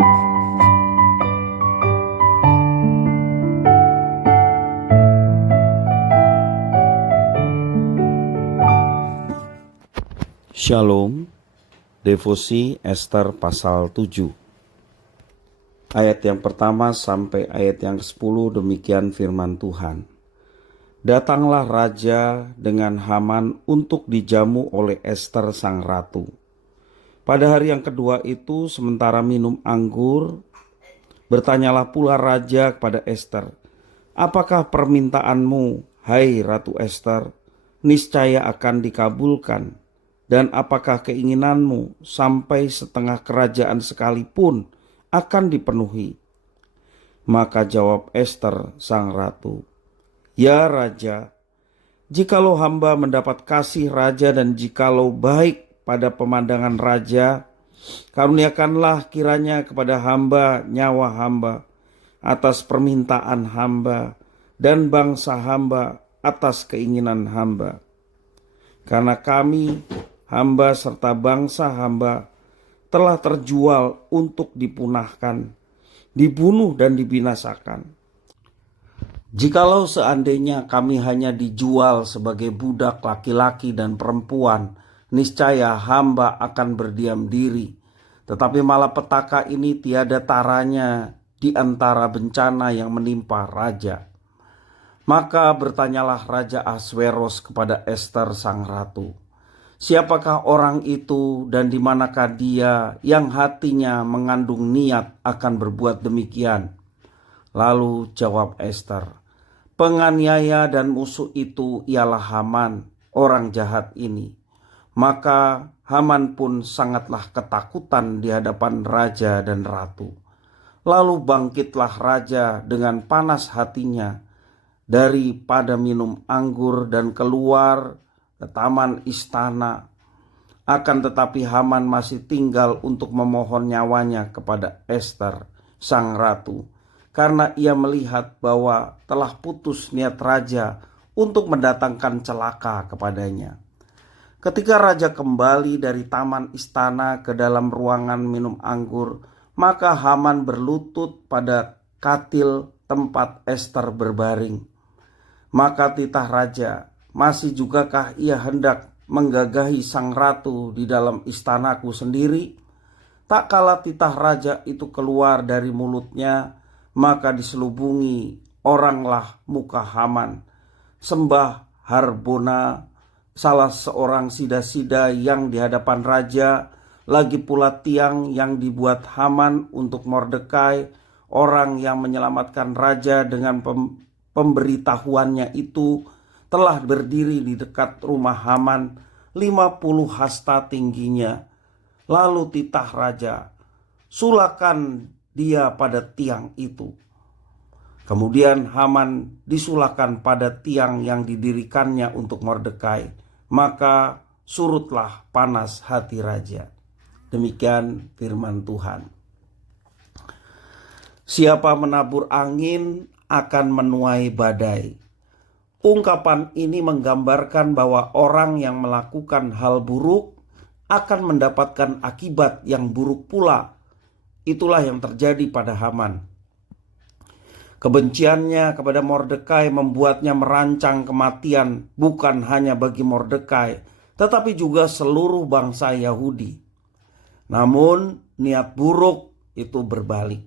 Shalom, devosi Ester pasal 7. Ayat yang pertama sampai ayat yang ke-10 demikian firman Tuhan. Datanglah raja dengan Haman untuk dijamu oleh Ester sang ratu. Pada hari yang kedua itu sementara minum anggur, bertanyalah pula raja kepada Ester, "Apakah permintaanmu, hai Ratu Ester? Niscaya akan dikabulkan. Dan apakah keinginanmu sampai setengah kerajaan sekalipun akan dipenuhi?" Maka jawab Ester sang ratu, "Ya raja, jikalau hamba mendapat kasih raja dan jikalau baik pada pemandangan raja, karuniakanlah kiranya kepada hamba nyawa hamba atas permintaan hamba dan bangsa hamba atas keinginan hamba. Karena kami, hamba serta bangsa hamba, telah terjual untuk dipunahkan, dibunuh dan dibinasakan. Jikalau seandainya kami hanya dijual sebagai budak laki-laki dan perempuan, niscaya hamba akan berdiam diri. Tetapi malapetaka ini tiada taranya di antara bencana yang menimpa raja." Maka bertanyalah Raja Ahasweros kepada Ester sang ratu, "Siapakah orang itu dan di manakah dia yang hatinya mengandung niat akan berbuat demikian?" Lalu jawab Ester, "Penganiaya dan musuh itu ialah Haman, orang jahat ini." Maka Haman pun sangatlah ketakutan di hadapan raja dan ratu. Lalu bangkitlah raja dengan panas hatinya daripada minum anggur dan keluar ke taman istana. Akan tetapi Haman masih tinggal untuk memohon nyawanya kepada Ester sang ratu, karena ia melihat bahwa telah putus niat raja untuk mendatangkan celaka kepadanya. Ketika raja kembali dari taman istana ke dalam ruangan minum anggur, maka Haman berlutut pada katil tempat Ester berbaring. Maka titah raja, "Masih jugakah ia hendak menggagahi sang ratu di dalam istanaku sendiri?" Tak kala titah raja itu keluar dari mulutnya, maka diselubungi oranglah muka Haman, sembah Harbona, salah seorang sida-sida yang di hadapan raja, lagi pula tiang yang dibuat Haman untuk Mordekai, orang yang menyelamatkan raja dengan pemberitahuannya itu, telah berdiri di dekat rumah Haman 50 hasta tingginya. Lalu titah raja, "Sulakan dia pada tiang itu." Kemudian Haman disulakan pada tiang yang didirikannya untuk Mordekai. Maka surutlah panas hati raja. Demikian firman Tuhan. Siapa menabur angin akan menuai badai. Ungkapan ini menggambarkan bahwa orang yang melakukan hal buruk akan mendapatkan akibat yang buruk pula. Itulah yang terjadi pada Haman. Kebenciannya kepada Mordekai membuatnya merancang kematian bukan hanya bagi Mordekai, tetapi juga seluruh bangsa Yahudi. Namun niat buruk itu berbalik.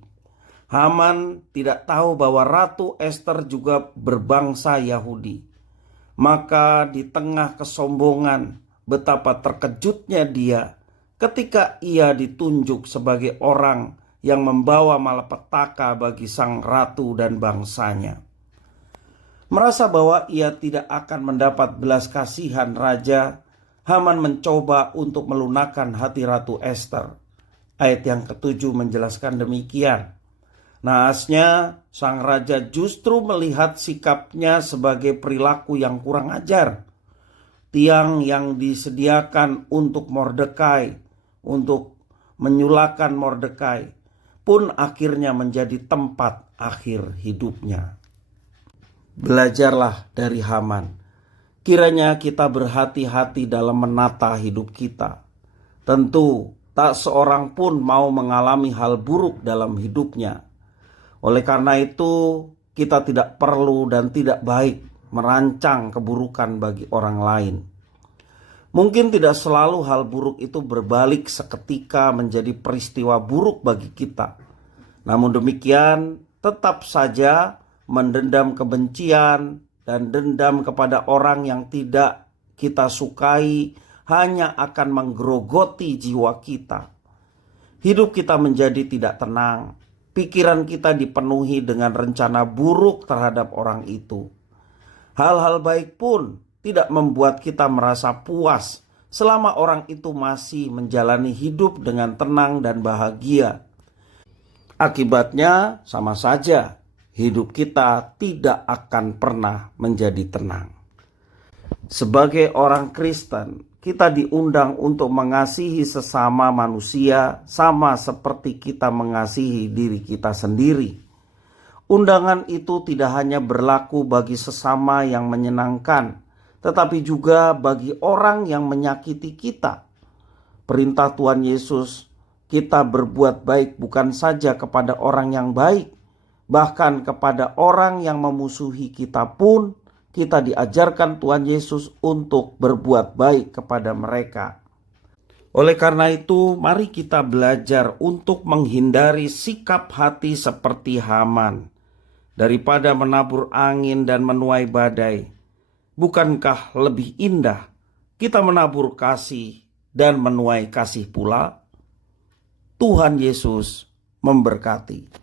Haman tidak tahu bahwa Ratu Ester juga berbangsa Yahudi. Maka di tengah kesombongan, betapa terkejutnya dia ketika ia ditunjuk sebagai orang yang membawa malapetaka bagi sang ratu dan bangsanya. Merasa bahwa ia tidak akan mendapat belas kasihan raja, Haman mencoba untuk melunakkan hati Ratu Ester. Ayat yang ke-7 menjelaskan demikian. Naasnya sang raja justru melihat sikapnya sebagai perilaku yang kurang ajar. Tiang yang disediakan untuk Mordekai, untuk menyulakan Mordekai, pun akhirnya menjadi tempat akhir hidupnya. Belajarlah dari Haman. Kiranya kita berhati-hati dalam menata hidup kita. Tentu tak seorang pun mau mengalami hal buruk dalam hidupnya. Oleh karena itu, kita tidak perlu dan tidak baik merancang keburukan bagi orang lain. Mungkin tidak selalu hal buruk itu berbalik seketika menjadi peristiwa buruk bagi kita. Namun demikian, tetap saja mendendam kebencian dan dendam kepada orang yang tidak kita sukai hanya akan menggerogoti jiwa kita. Hidup kita menjadi tidak tenang. Pikiran kita dipenuhi dengan rencana buruk terhadap orang itu. Hal-hal baik pun tidak membuat kita merasa puas selama orang itu masih menjalani hidup dengan tenang dan bahagia. Akibatnya sama saja, hidup kita tidak akan pernah menjadi tenang. Sebagai orang Kristen, kita diundang untuk mengasihi sesama manusia sama seperti kita mengasihi diri kita sendiri. Undangan itu tidak hanya berlaku bagi sesama yang menyenangkan, tetapi juga bagi orang yang menyakiti kita. Perintah Tuhan Yesus, kita berbuat baik bukan saja kepada orang yang baik, bahkan kepada orang yang memusuhi kita pun, kita diajarkan Tuhan Yesus untuk berbuat baik kepada mereka. Oleh karena itu, mari kita belajar untuk menghindari sikap hati seperti Haman. Daripada menabur angin dan menuai badai, bukankah lebih indah kita menabur kasih dan menuai kasih pula? Tuhan Yesus memberkati.